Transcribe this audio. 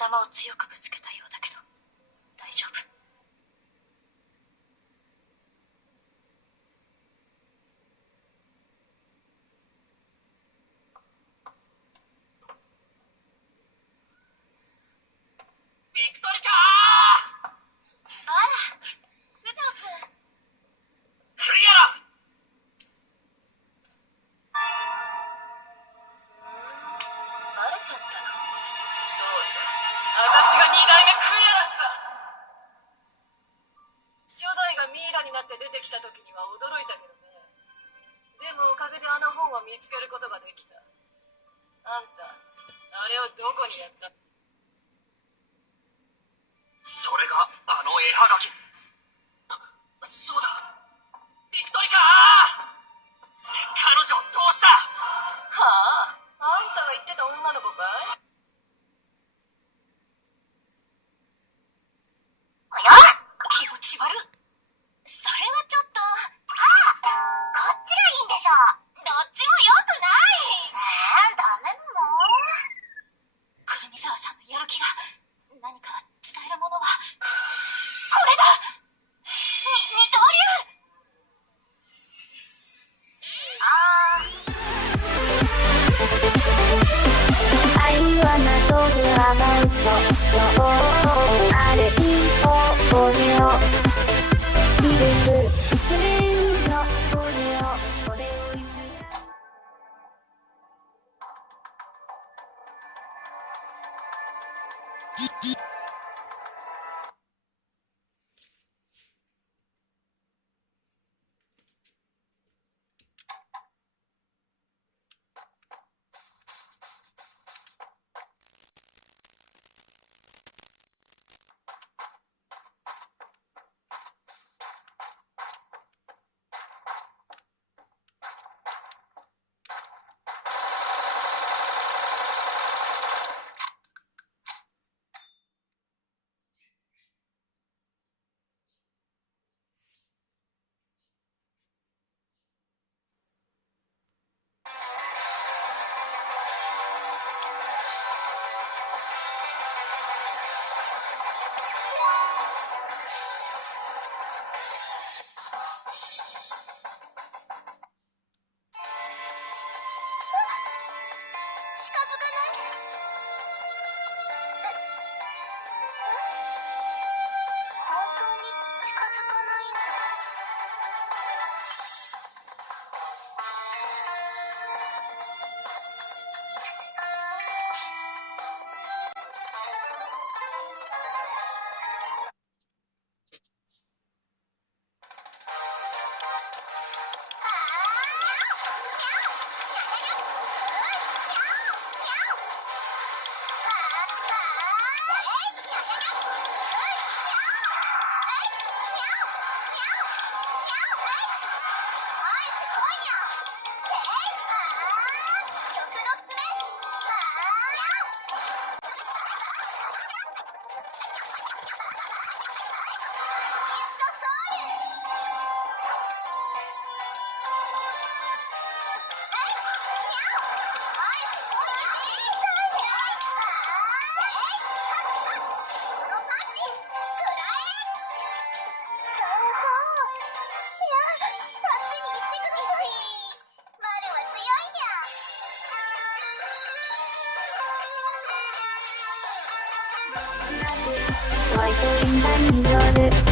頭を強くぶつけたようだけど大丈夫。ビクトリカー！あら、九条くん。クリアだ！バレちゃったの。そうさ、私が2代目クイアランさ。初代がミイラになって出てきた時には驚いたけどね。でもおかげであの本を見つけることができた。あんた、あれをどこにやった？それがあの絵はがき。そうだ、ビクトリカー！彼女どうした？はあ、あんたが言ってた女の子かい？おや？気持ち悪っ。それはちょっと。こっちがいいんでしょ。どっちも良くない。ダメなの？くるみ沢さんのやる気が。何か使えるものはこれだ。二刀流。I wanna talk about RE をこれをミルクフレンドこれを譲らワイトインダによる